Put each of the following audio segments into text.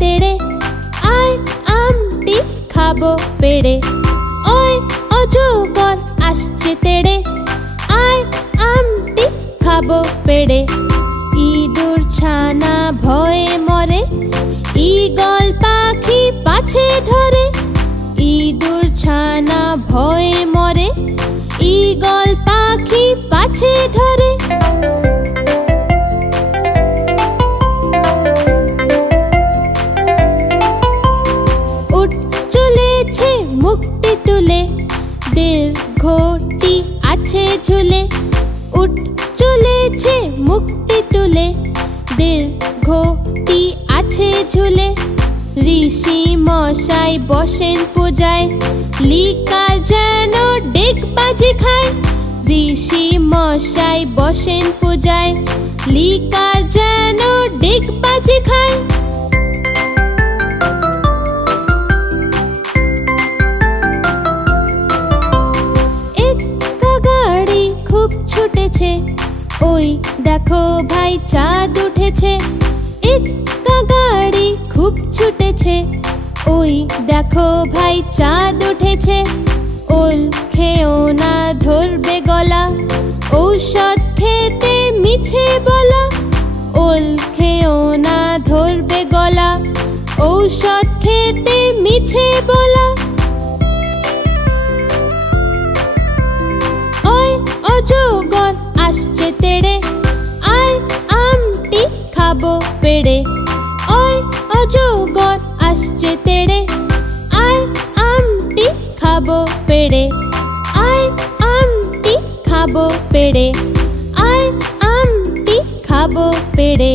তেড়ে আয় আমটি খাবো পেড়ে। ওই অজগর আসছে তেড়ে আয় আমটি খাবো পেড়ে। ইঁদুর ছানা ভয়ে মরে ঈগল পাখি পাছে ধরে। ইঁদুর ছানা ভয়ে মরে ঈগল পাখি পাছে ধরে। মুখটি তুলে দীর্ঘটি আছে ঝুলে। উঠ চলেছে মুখটি তুলে দীর্ঘটি আছে ঝুলে। ঋষি মশাই বসেন পূজায় লিকার যেন ডেকবাজি খায়। ঋষি মশাই বসেন পূজায় লিকার যেন ডেকবাজি খায়। ছুটেছে ওই দেখো ভাই চাঁদ উঠেছে। একটা গাড়ি খুব ছুটেছে ওই দেখো ভাই চাঁদ উঠেছে। ওল খেও না ধরবে গলা ঔষধ খেতে মিছে বলা। ওল খেও না ধরবে গলা ঔষধ খেতে মিছে বলা। অজগর আসছে তেড়ে আয় আমটি খাবো পেড়ে। ওই অজগর আসছে তেড়ে আয় আমটি খাবো পেড়ে। আয় আমটি খাবো পেড়ে। আয় আমটি খাবো পেড়ে।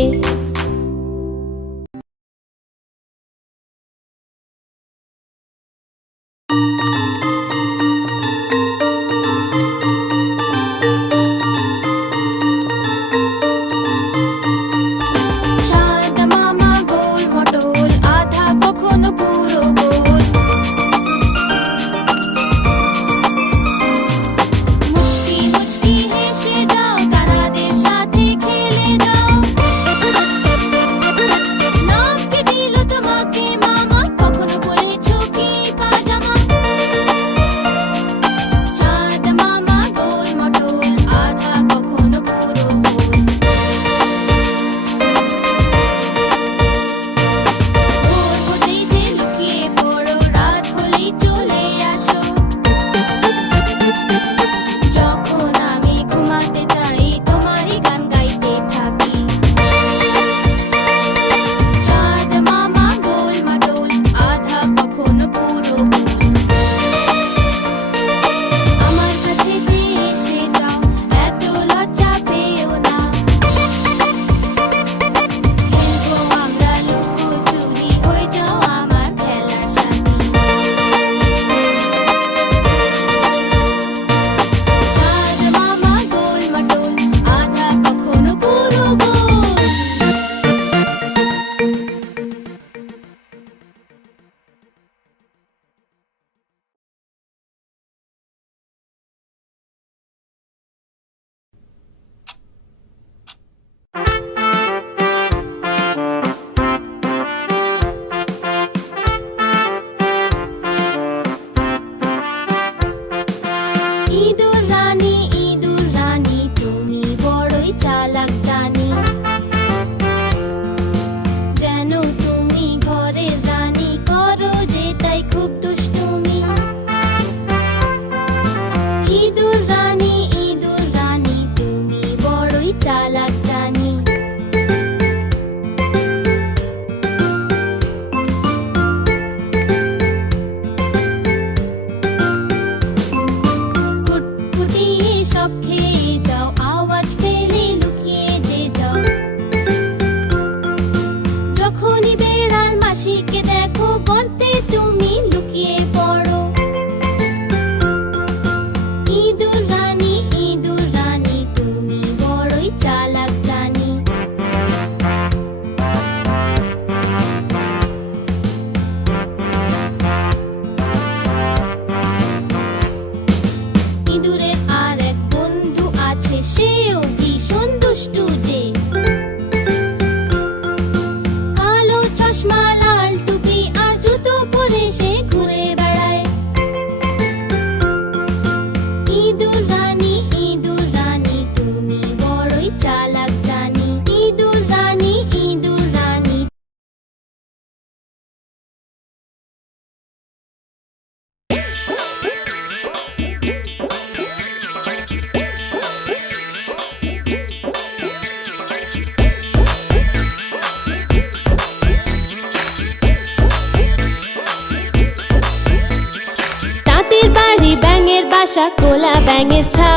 ব্যাঙের বাসা কোলা ব্যাঙের ছা।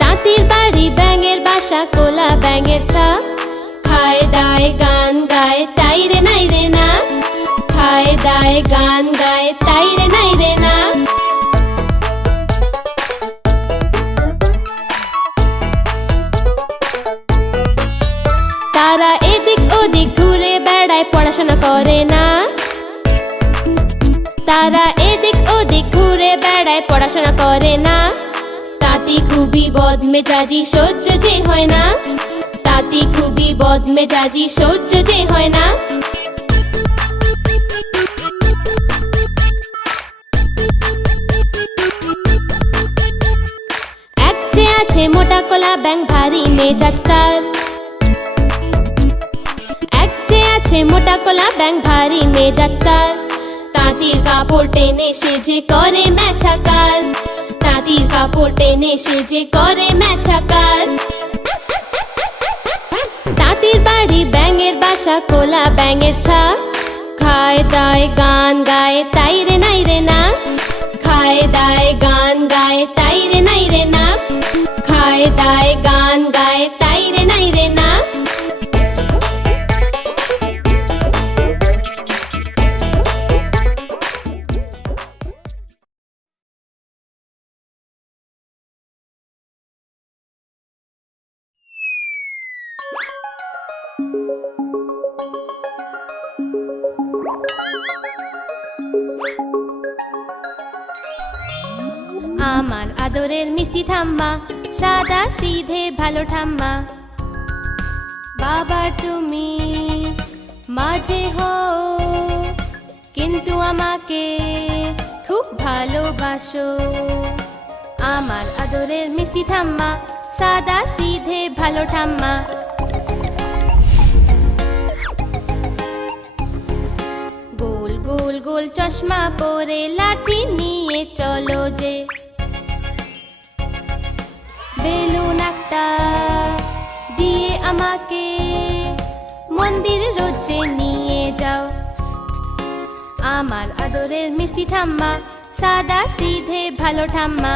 তাঁতির বাড়ি ব্যাঙের বাসা কোলা ব্যাঙের ছা। খায় দায় গান গায় তাই রে নাই রে না। খায় দায় গান গায় তাই রে নাই রে না। তারা এদিক ওদিক ঘুরে বেড়ায় পড়াশোনা করে না। তারা এদিক ওদিক ঘুরে বেড়ায় পড়াশোনা করে না। তাঁতি খুবই বদমেজাজি সহ্য যে হয় না। তাঁতি খুবই বদমেজাজি সহ্য যে হয় না। এক যে আছে মোটা কোলা ব্যাঙ ভারী মেজাজ তার। এক যে আছে মোটা কোলা ব্যাঙ ভারী মেজাজ তার। তাঁতির কাপড় টেনে সে যে করে মেছাকার। তাঁতির কাপড় টেনে সে যে করে মেছাকার। তাঁতির বাড়ি ব্যাঙের বাসা কোলা ব্যাঙের ছা। খায় দায় গান গায় তাই রে নাই রে না। খায় দায় গান গায় তাই রে নাই রে না। খায় দায় গান গায় তাই রে নাই রে না। আমার আদরের মিষ্টি ঠাম্মা সাদা সিধে ভালো ঠাম্মা। বাবার তুমি মাঝে হও কিন্তু আমাকে খুব ভালোবাসো। আমার আদরের মিষ্টি ঠাম্মা সাদা সিধে ভালো ঠাম্মা। গোল গোল গোল চশমা পরে লাঠি নিয়ে চলো যে। বেলুন একটা দিয়ে আমাকে মন্দির রোজে নিয়ে যাও। আমার আদরের মিষ্টি ঠাম্মা সাদা সিধে ভালো ঠাম্মা।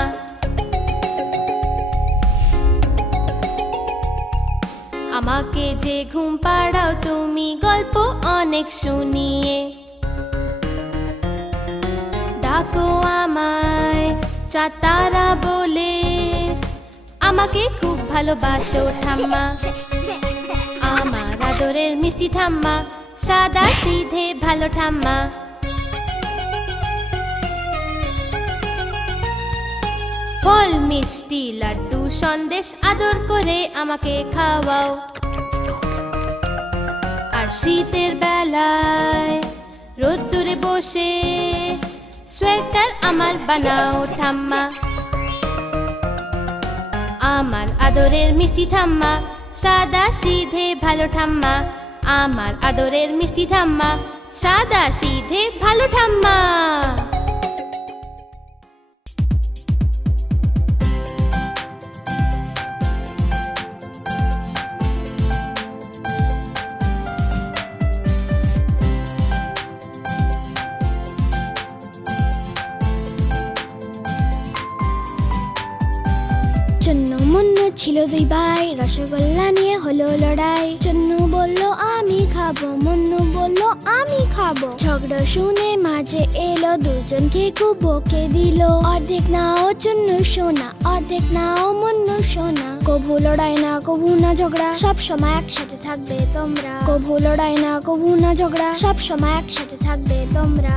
আমাকে যে ঘুম পাড়াও তুমি গল্প অনেক শুনিয়ে। ডাকো আমায় চাঁদ তারা বলে আমাকে খুব ভালোবাসো ঠাম্মা। আমার আদরের মিষ্টি ঠাম্মা সাদা সিধে ভালো ঠাম্মা। ফল মিষ্টি লাড্ডু সন্দেশ আদর করে আমাকে খাওয়াও। আর শীতের বেলায় রোদ্দুরে বসে সোয়েটার আমার বানাও ঠাম্মা। আমার আদরের মিষ্টি ঠাম্মা সাদা সিধে ভালো ঠাম্মা। আমার আদরের মিষ্টি ঠাম্মা সাদা সিধে ভালো ঠাম্মা। চন্নু মুন্নু ছিল দুই ভাই, রসগোল্লা নিয়ে হলো লড়াই। চন্নু বলল আমি খাবো, মুন্নু বলল আমি খাবো। ঝগড়া শুনে মাঝে এলো, দুজনকে খুব বকে দিল। অর্ধেক নাও চন্নু সোনা, অর্ধেক নাও মুন্নু সোনা। কভু লড়াই না কভু না ঝগড়া, সব সময় একসাথে থাকবে তোমরা। কভু লড়াই না কভু না ঝগড়া, সব সময় একসাথে থাকবে তোমরা।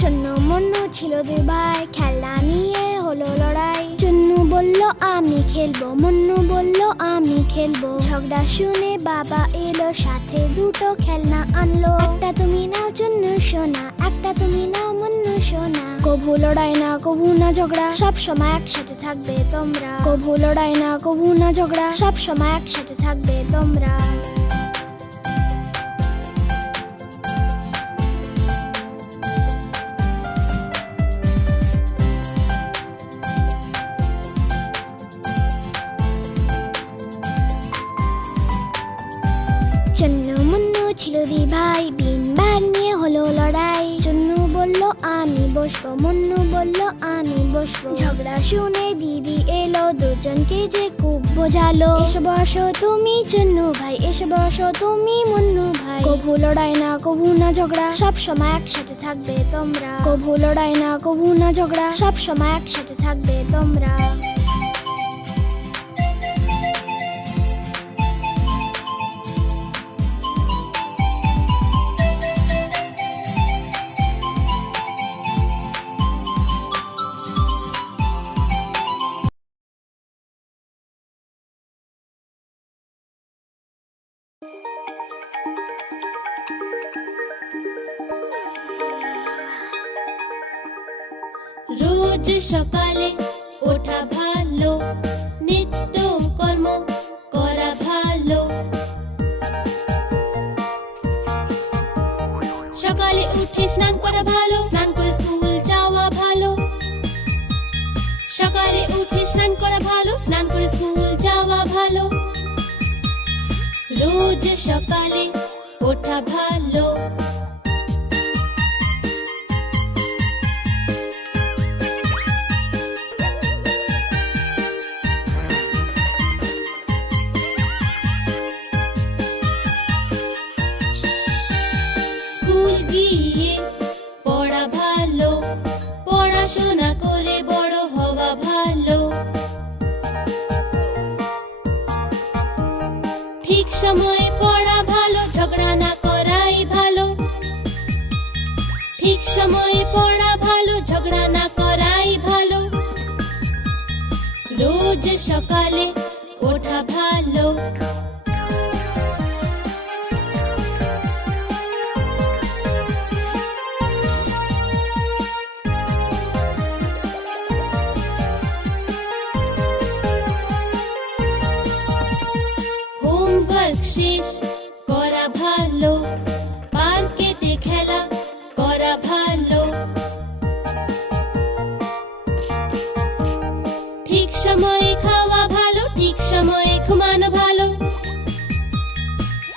চন্নু মুন্নু ছিল দুই ভাই, খেলনা নিয়ে হলো লড়াই। চন্নু বলল আমি খেলবো, মুন্নু বলল আমি খেলবো। ঝগড়া শুনে বাবা এলো, সাথে দুটো খেলনা আনলো। একটা তুমি নাও চন্নু সোনা, একটা তুমি নাও মুন্নু সোনা। কভু লড়াই না কভু না ঝগড়া, সব সময় একসাথে থাকবে তোমরা। কভু লড়াই না কভু না ঝগড়া, সব সময় একসাথে থাকবে তোমরা। দিদি ভাই বিন ব্যাগ নিয়ে হলো লড়াই। চুন্নু বলল আমি বসবো, মুন্নু বলল আমি বসবো। ঝগড়া শুনে দিদি এলো, দুজনকে যে খুব বোঝালো। এসে বসো তুমি চুন্নু ভাই, এসে বসো তুমি মুন্নু ভাই। কভু লড়াই না কভু না ঝগড়া, সব সময় একসাথে থাকবে তোমরা। কভু লড়াই না কভু না ঝগড়া, সব সময় একসাথে থাকবে তোমরা। রোজ সকালে ওঠা ভালো, নিত্য কর্ম করা ভালো। সকালে উঠে স্নান করা ভালো, স্নান করে স্কুল যাওয়া ভালো। সকালে উঠে স্নান করা ভালো, স্নান করে স্কুল যাওয়া ভালো। রোজ সকালে ওঠা ভালো। স্কুল গিয়ে পড়া ভালো, পড়াশোনা করে বড় হওয়া ভালো। ঠিক সময়ে পড়া ভালো, ঝগড়া না করাই ভালো। ঠিক সময়ে পড়া ভালো, ঝগড়া না করাই ভালো। রোজ সকালে ওঠা ভালো। হোমওয়ার্ক শেষ করা ভালো, পার্কেতে খেলা করা ভালো। ঠিক সময়ে খাওয়া ভালো, ঠিক সময়ে ঘুমানো ভালো।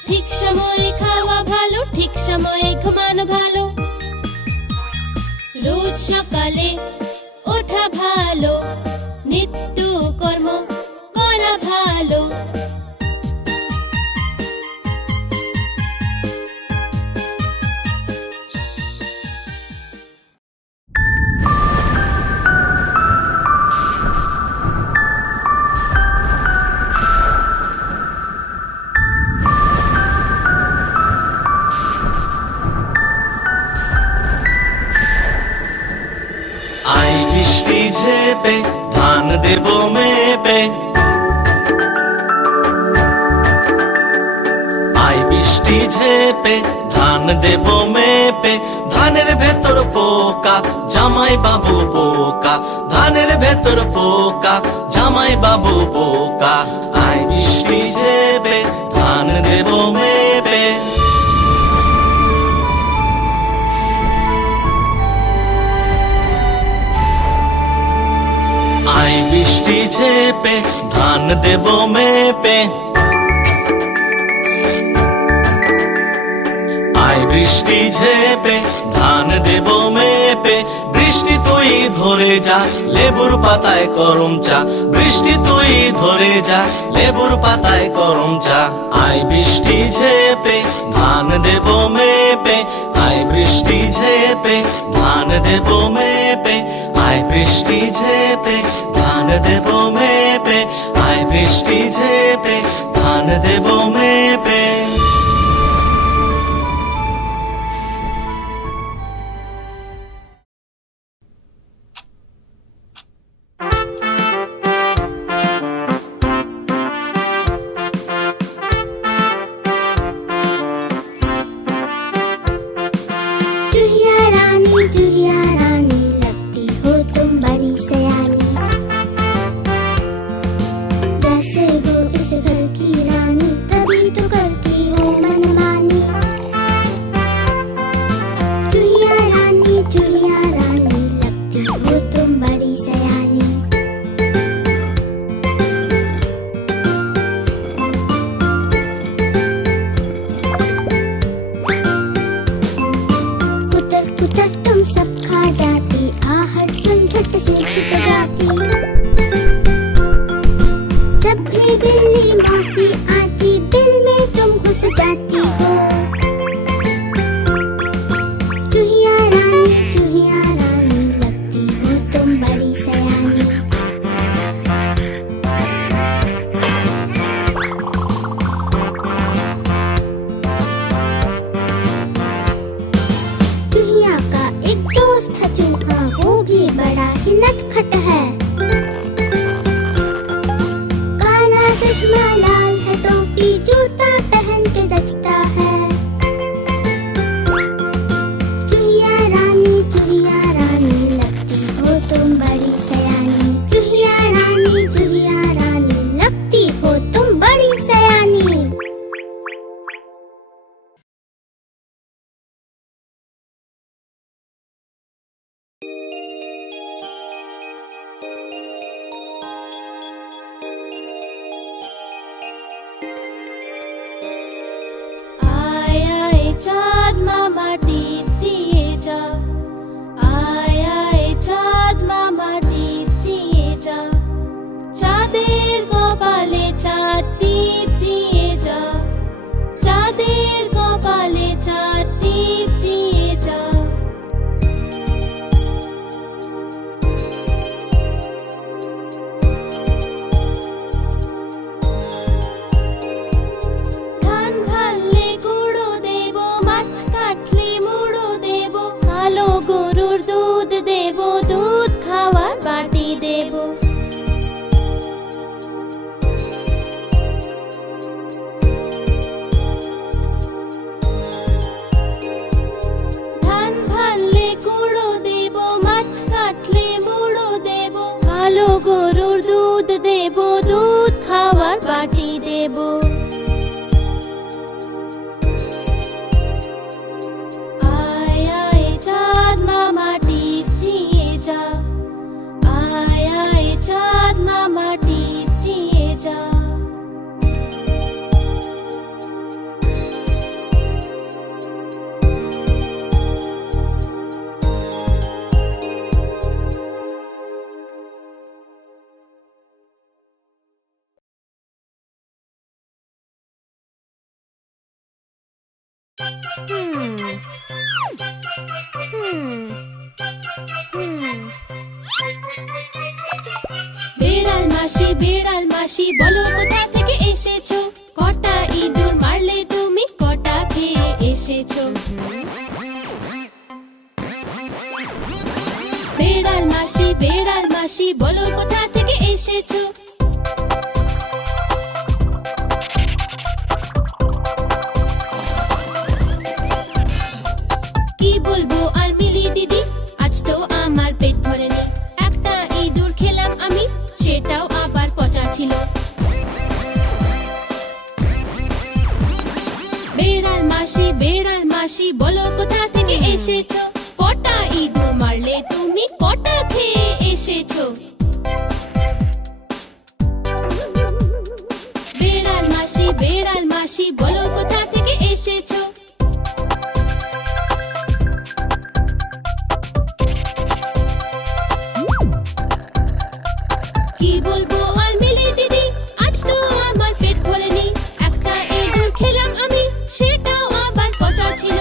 ঠিক সময়ে খাওয়া ভালো, ঠিক সময়ে ঘুমানো ভালো। রোজ সকালে ওঠা ভালো, নিত্য কর্ম করা ভালো। আই বৃষ্টি ঝেপে ধান দেব মেপে। আই বৃষ্টি ঝেপে ধান দেব মেপে। ধানের ভেতর পোকা জামাই বাবু পোকা, ধানের ভেতর পোকা জামাই বাবু পোকা। আই বৃষ্টি ঝেপে ধান দেব মেপে। আই বৃষ্টি ঝেপে ধান দেব মেপে। আই বৃষ্টি ঝেপে ধান দেব মেপে। বৃষ্টি তুই ধরে যা লেবুর পাতায় করম চা, বৃষ্টি তুই ধরে যা লেবুর পাতায় করম চা। আই বৃষ্টি ঝেপে ধান দেব মেপে। আই বৃষ্টি ঝেপে ধান দেব মেপে। আই বৃষ্টি ঝেপে ধান দেব মেপে। আই বৃষ্টি ঝেপে ধান দেব মেপে। चुहिया रानी लगती हो तुम बड़ी सयानी। जैसे हो इस घर की रानी, तभी तो करती हो मनमानी। चुहिया रानी लगती हो तुम बड़ी सयानी। कबूतर तुम सब खा जाती, आहट सुन झट से छुप जाती। जब भी बिल्ली मौसी आती, बिल में तुम घुस जाती हो। चूहिया रानी लगती हो तुम बड़ी सयानी। चूहिया का एक दोस्त है चूहा, वो भी बड़ा ही नटखट है। काला चश्मा लाल है टोपी, जूता पहन के जचता है। चूहिया रानी लगती हो तुम बड़ी सयानी। चूहिया रानी लगती हो तुम बड़ी सयानी। आय आय चाँद मामा टीप दिए जा, आय आय चाँद मामा टीप दिए जा। চাঁদের কপালে চাঁদ টিপ দিয়ে যা, চাঁদের কপালে চাঁদ টিপ দিয়ে যা। ধান ভাললে গুঁড়ো দেব, মাছ কাটলে মুড়ো দেব, কালো গরুর দুধ দেব, দুধ খাওয়ার বাটি দেব। ধান ভাললে গুঁড়ো দেব, মাছ কাটলে মুড়ো দেব, কালো গরুর দুধ দেব, দুধ খাওয়ার বাটি দেব। আয় আয় চাঁদ মামা টিপ দিয়ে যা, আয় আয় চাঁদ মামা টিপ দিয়ে যা। বিড়াল মাসি বলো কোথা থেকে এসেছো, কটা ইঁদুর মারলে তুমি, কটা খেয়ে এসেছো। বিড়াল মাসি বলো কোথা থেকে এসেছো। কি বলবো আর মিলি দিদি, আজ তো আমার পেট ভরেনি। একটা ইঁদুর খেলাম আমি, সেটাও আবার পচা ছিল। বিড়াল মাসি বলো কোথা থেকে এসেছো, কটা ইঁদুর মারলে তুমি, কটা খেয়ে এসেছো। বিড়াল মাসি বলো কোথা থেকে এসেছো। কি বলবো আর মিলি দিদি, আজ তো আমার পেট ভরেনি। একটা ইঁদুর খেলাম আমি, সেটাও আবার পচা ছিল।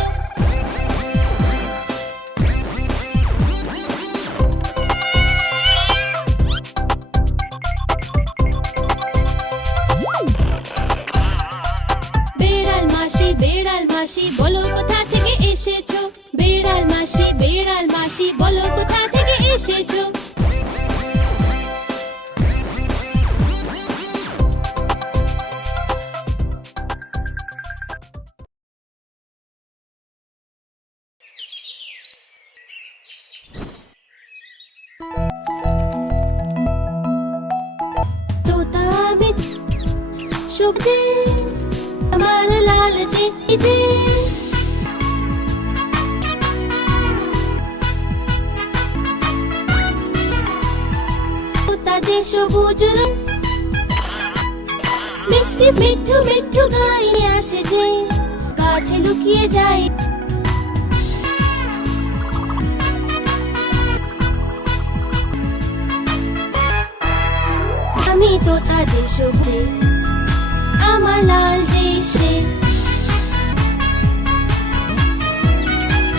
বিড়াল মাসি বলো কোথা থেকে এসেছো। বিড়াল মাসি বলো কোথা থেকে এসেছো। তোতা আমি সবজি আমার লাল চিঠি, তোতা যে সবুজ রং, মিষ্টি মিঠু মিঠু গায়ে আসে যে, গাছে লুকিয়ে যায়। তোতা যে সবুজে আমার লাল যে সে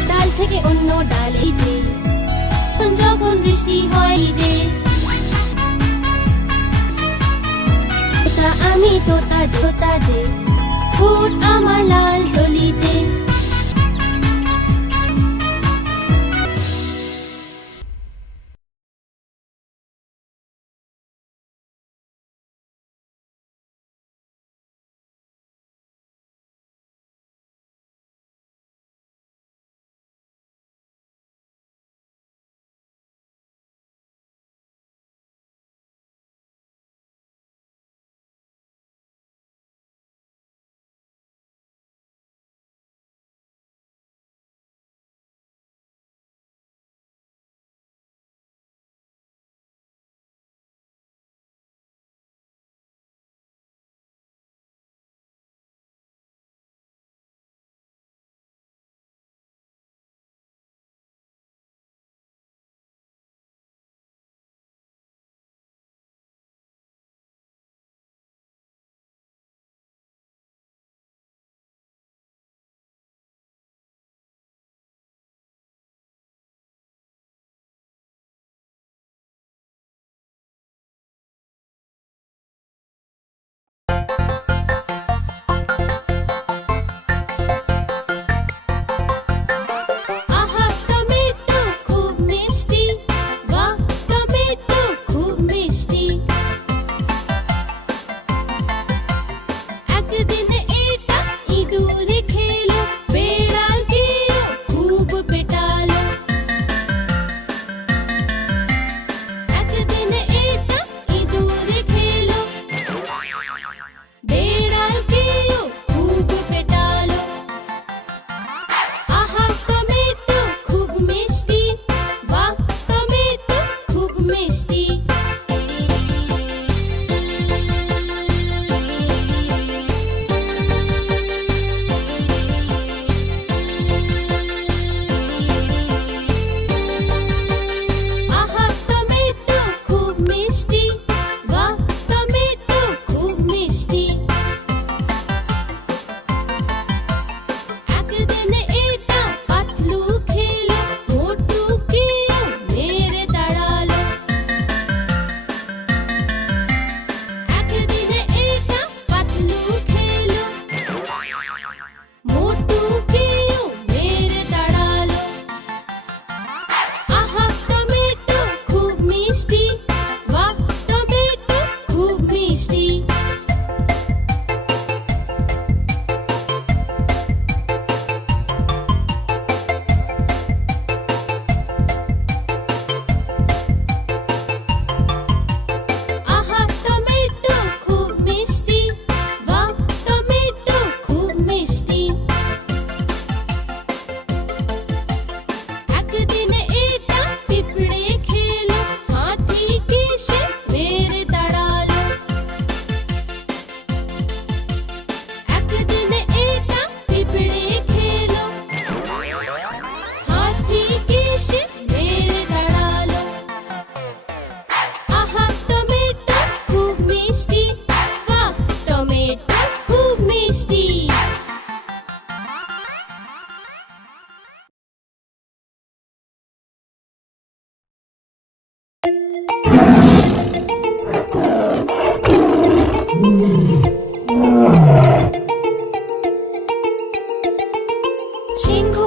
ডাল থেকে অন্য ডালে যে যখন বৃষ্টি হয় যে আমি তোতা জোতা যে ফুট আমার লাল চলি যে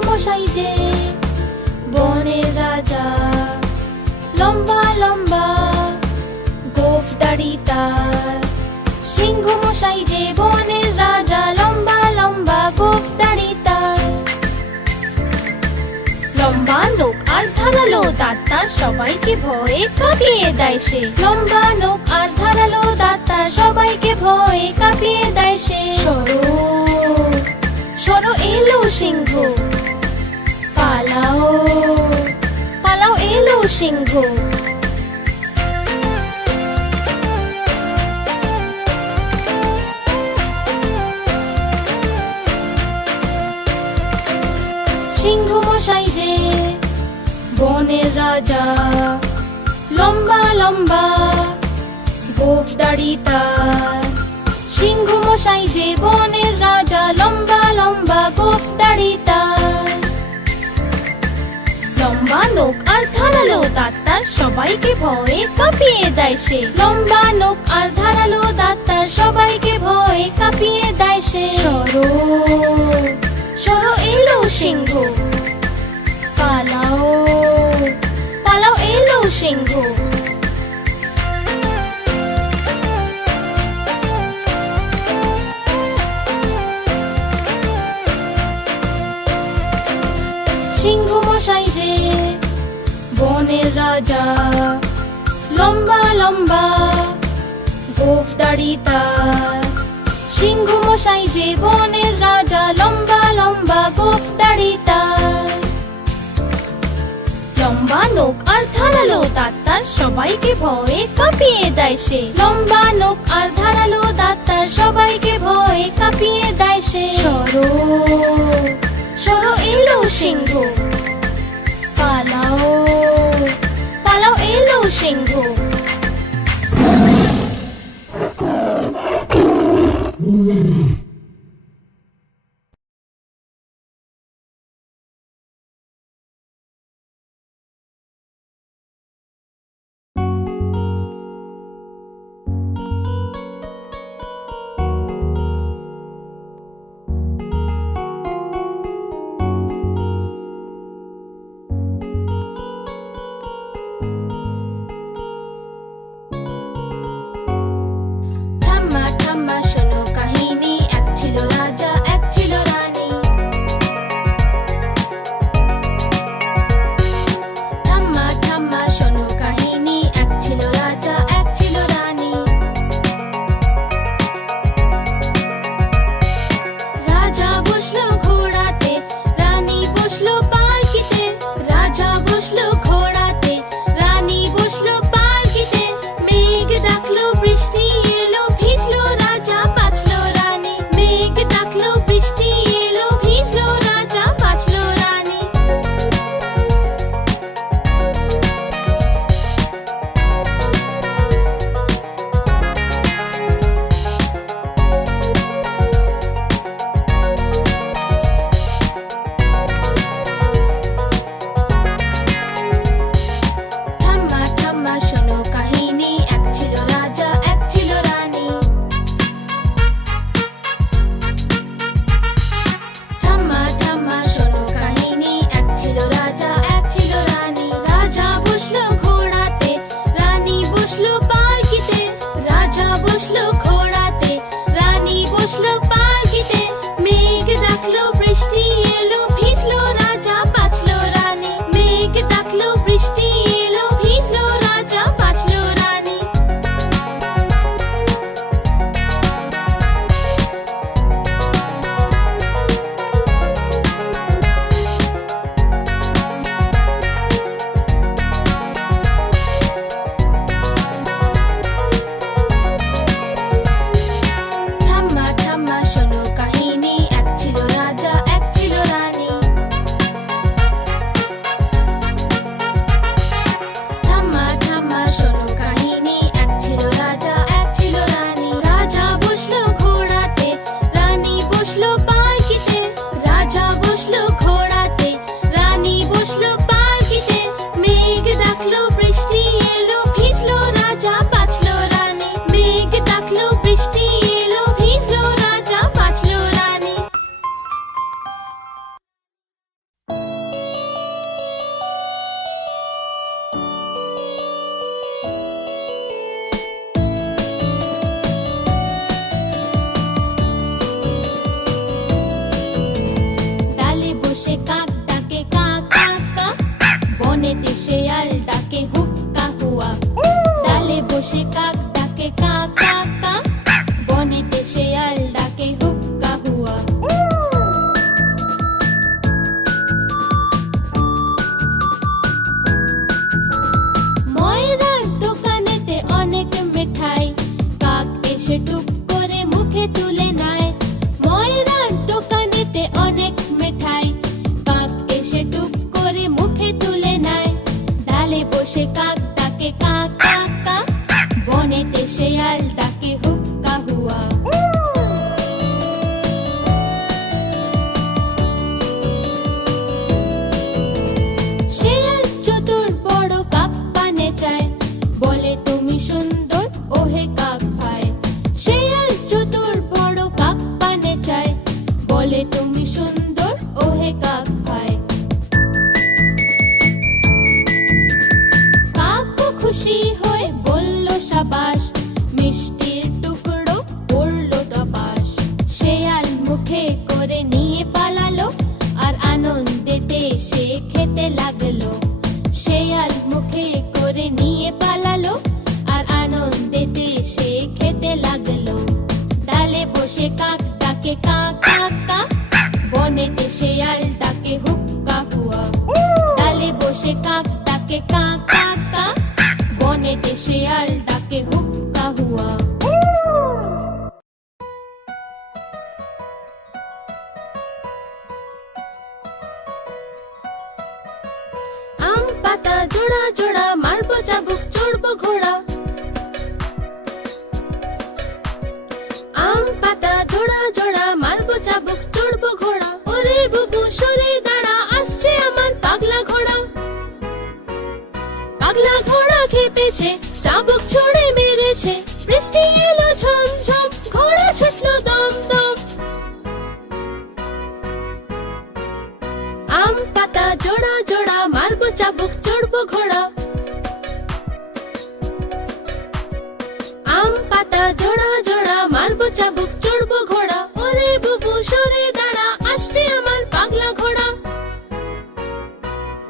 মশাই যে বনের রাজা, লম্বা লম্বা গোঁফ দাড়ি তার। সিংহ মশাই যে বনের রাজা, লম্বা লম্বা গোঁফ দাড়ি তার। লম্বা নখ আর ধারালো দাঁত তার, সবাইকে ভয়ে কাঁপিয়ে দেয় সে। লম্বা নখ আর ধারালো দাঁত তার, সবাইকে ভয়ে কাঁপিয়ে দেয় সে। সরো সরো এলো সিংহ, পালাও পালাও এলো সিংহ। সিংহ মশাই যে বনের রাজা, লম্বা লম্বা গোঁফ দাড়ি তার। সিংহ মশাই যে বনের রাজা, লম্বা লম্বা গোঁফ দাড়ি তার। লম্বা নখ আর ধারালো দাঁত তার, সবাইকে ভয়ে কাঁপিয়ে দেয় সে। লম্বা নখ আর ধারালো দাঁত তার, সবাইকে ভয়ে কাঁপিয়ে দেয় সে। সরো সরো এলো সিংহ, পালাও পালাও এলো সিংহ। সিংহ মশাই যে বনের রাজা, লম্বা লম্বা গোঁফ দাড়ি তার। সিংহ মশাই যে বনের রাজা, লম্বা লম্বা গোঁফ দাড়ি তার। লম্বা নখ আর ধারালো দাঁত তার, সবাইকে ভয়ে কাঁপিয়ে দেয় সে। লম্বা নখ আর ধারালো দাঁত তার, সবাইকে ভয়ে কাঁপিয়ে দেয় সে। সরো সরো এলো সিংহ, পালাও পালাও এলো সিংহ। ঠাম্মা ঠাম্মা শোনো কাহিনী, এক ছিল রাজা এক ছিল রানী। ঠাম্মা ঠাম্মা শোনো কাহিনী, এক ছিল রাজা এক ছিল রানী। রাজা বসলো ঘোড়াতে, রানী বসলো পালকিতে। রাজা বসলো ঘোড়াতে, রানী বসলো পালকিতে। মেঘ ডাকলো বৃষ্টি এলো, ভিজলো রাজা বাঁচলো রানী। মেঘ ডাকলো বৃষ্টি এলো, ভিজলো রাজা বাঁচলো রানী। ঠাম্মা ঠাম্মা শোনো কাহিনী, এক ছিল রাজা এক ছিল রানী। ঠাম্মা ঠাম্মা শোনো কাহিনী, এক ছিল রাজা এক ছিল রানী। রাজা বসলো ঘোড়াতে, রানী বসলো পালকিতে। রাজা বসলো ঘোড়াতে, রানী বসলো পালকিতে। মেঘ ডাকলো বৃষ্টি এলো, ভিজলো রাজা বাঁচলো রানী। মেঘ ডাকলো বৃষ্টি এলো, ভিজলো রাজা বাঁচলো রানী। ঠাম্মা ঠাম্মা শোনো কাহিনী, এক ছিল রাজা এক ছিল রানী। ঠাম্মা ঠাম্মা শোনো কাহিনী, এক ছিল রাজা এক ছিল রানী। রাজা বসলো ঘোড়াতে, রানী বসলো পালকিতে। রাজা বসলো ঘোড়াতে, রানী বসলো পালকিতে। মেঘ ডাকলো বৃষ্টি এলো, ভিজলো রাজা বাঁচলো রানী। মেঘ ডাকলো বৃষ্টি এলো, ভিজলো রাজা বাঁচলো রানী। ডালে বসে কাক ডাকে কা কা কা, বনেতে শেয়াল ডাকে হুক্কা হুয়া। ডালে বসে কাক ডাকে কা কা কা, বনেতে শেয়াল ডাকে হুক্কা হুয়া। ময়রার দোকানেতে অনেক মিঠাই, কাক এসে টুক করে মুখে তুলে নেয়। ময়রার দোকানেতে অনেক মিঠাই, কাক এসে টুক করে মুখে তুলে নেয়। ডালে বসে কাক ডাকে কা কা কা, বনেতে শেয়াল চতুর বড় কাক পানে চায়, বলে তুমি সুন্দর ওহে কাক ভাই। শেয়াল চতুর বড় কাক পানে চায়, বলে তুমি সুন্দর ওহে কাক ভাই। কাকও খুশি হয়ে বলল সাবাস, মিষ্টির টুকরো পড়লো টপাস। শেয়াল মুখে করে নিয়ে পালালো, আর আনন্দেতে সে খেতে লাগলো। শেয়াল মুখে করে নিয়ে পালালো, আর আনন্দেতে সে খেতে লাগলো। ডালে বসে কাক ডাকে কা কা কা, বনেতে শেয়াল ডাকে হুক্কা হুয়া। ডালে বসে কাক ডাকে কা কা কা, বনেতে শেয়াল ডাকে হুক্কা হুয়া। আম পাতা জোড়া জোড়া, মারবো চাবুক চড়বো ঘোড়া। আম পাতা জোড়া জোড়া, মারবো চাবুক চড়বো ঘোড়া। ওরে বুবু সরে দাঁড়া, আসছে আমার পাগলা ঘোড়া। পাগলা ঘোড়া খেপেছে, চাবুক ছুঁড়ে মেরেছে। বৃষ্টি এলো ঝম ঝম, ঘোড়া ছুটলো দম দম। আম পাতা জোড়া জোড়া, মারবো চাবুক চড়বো ঘোড়া। আম পাতা জোড়া জোড়া, মারবো চাবুক চড়বো ঘোড়া। ওরে বুবু সরে দাঁড়া, আসছে আমার পাগলা ঘোড়া।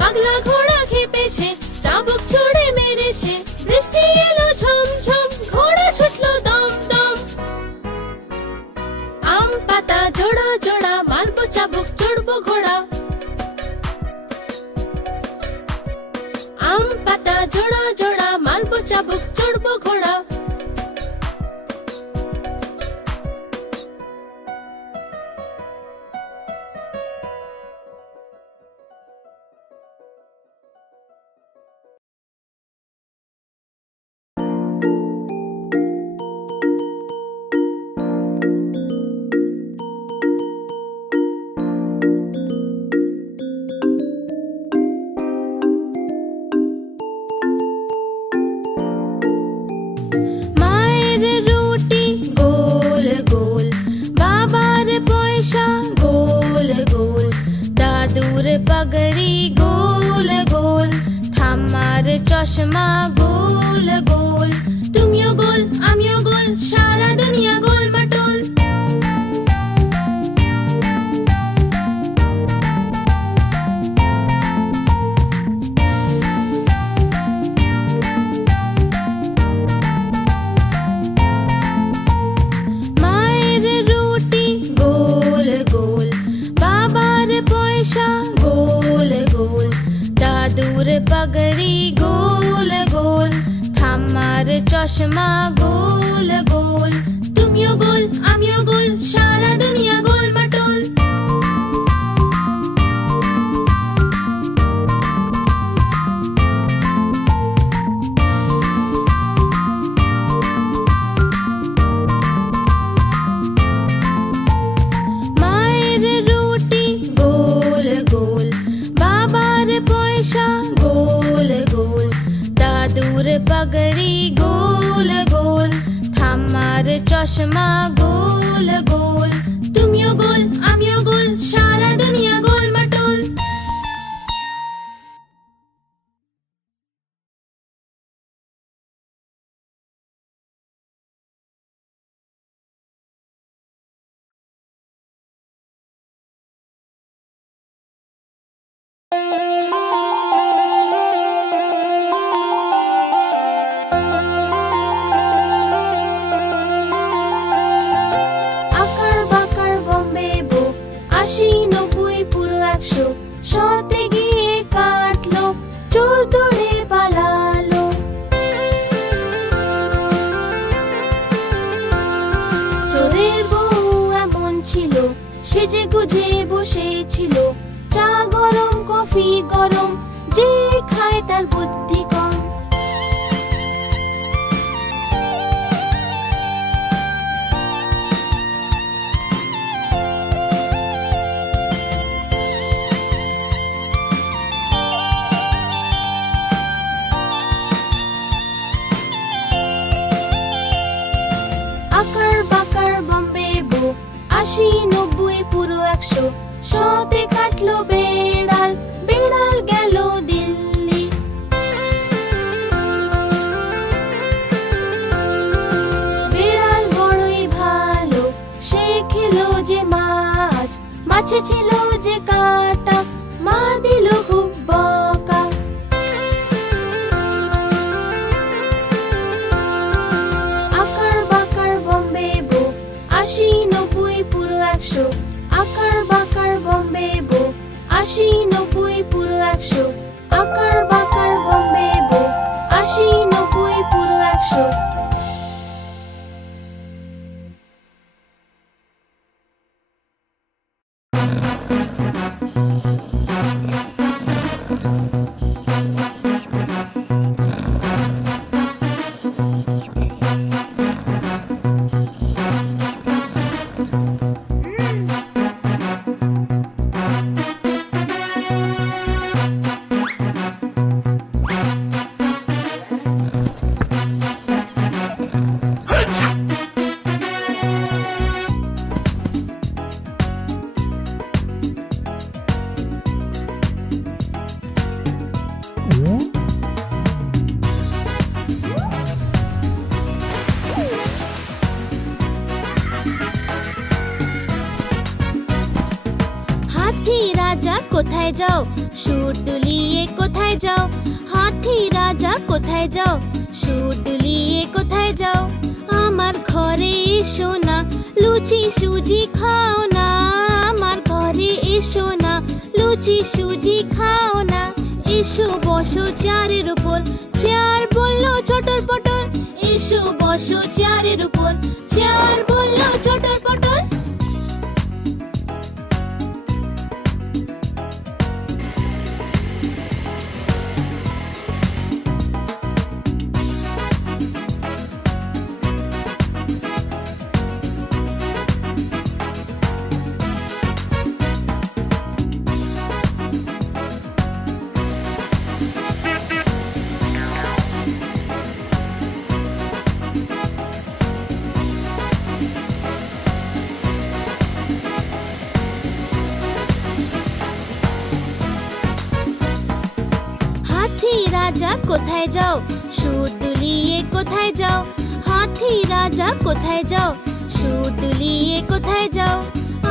পাগলা ঘোড়া খেপেছে, চাবুক ছুঁড়ে মেরেছে। বৃষ্টি এলো ঝম ঝম, ঘোড়া ছুটলো দম দম। আম পাতা জোড়া জোড়া, মারবো চাবুক চড়বো ঘোড়া। আম পাতা জোড়া জোড়া, মারবো চাবুক চড়বো ঘোড়া। মায়ের রুটি গোল গোল, বাবার পয়সা গোল গোল। দাদুর পাগড়ি গোল গোল, ঠাম্মার চশমা গোল গোল। তুমিও গোল আমিও গোল, সারা দুনিয়া গোল মাটোল। মায়ের রুটি গোল গোল, বাবার পয়সা গোল গোল। দাদুর পাগড়ি গোল গোল, ঠাম্মার চশমা গোল গোল। তুমিও গোল আমিও গোল, সারা দুনিয়া গোল মাটোল। মায়ের রুটি গোল গোল, বাবার পয়সা গোল গোল। দাদুর পাগড়ি গোল গোল, ঠাম্মার চশমা গোল গোল। তুমিও গোল আমিও গোল, সারা দুনিয়া গোল মাটোল। আকার বাকার বম্বে বো, ৮০ ৯০ পুরো ১০০। শতে গিয়ে কাটলো, চোর দৌড়ে পালালো। চোরের বউ এমন ছিল, সেজে গুজে বসেছিল। চা গরম কফি গরম, যে খায় তার বুদ্ধি কম। কোথায় যাও সুর দুলিয়ে কোথায় যাও হাতি রাজা কোথায় যাও সুর দুলিয়ে কোথায় যাও আমার ঘরে এসো না লুচি সুজি খাও না আমার ঘরে এসো না লুচি সুজি খাও না এসো বসো চেয়ারের উপর চেয়ার বললো চটর পটর এসো বসো চেয়ারের উপর চেয়ার বললো চটর পটর হাতি রাজা কোথায় যাও সুর দুলিয়ে কোথায় যাও হাতি রাজা কোথায় যাও সুর দুলিয়ে কোথায় যাও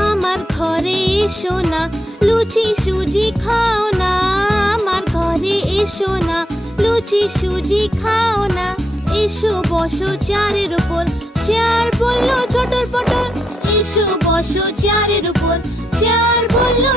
আমার ঘরে এসো না লুচি সুজি খাও না আমার ঘরে এসো না লুচি সুজি খাও না এসো বসো চেয়ারের উপর চেয়ার বললো চটর পটর এসো বসো চেয়ারের উপর চেয়ার বললো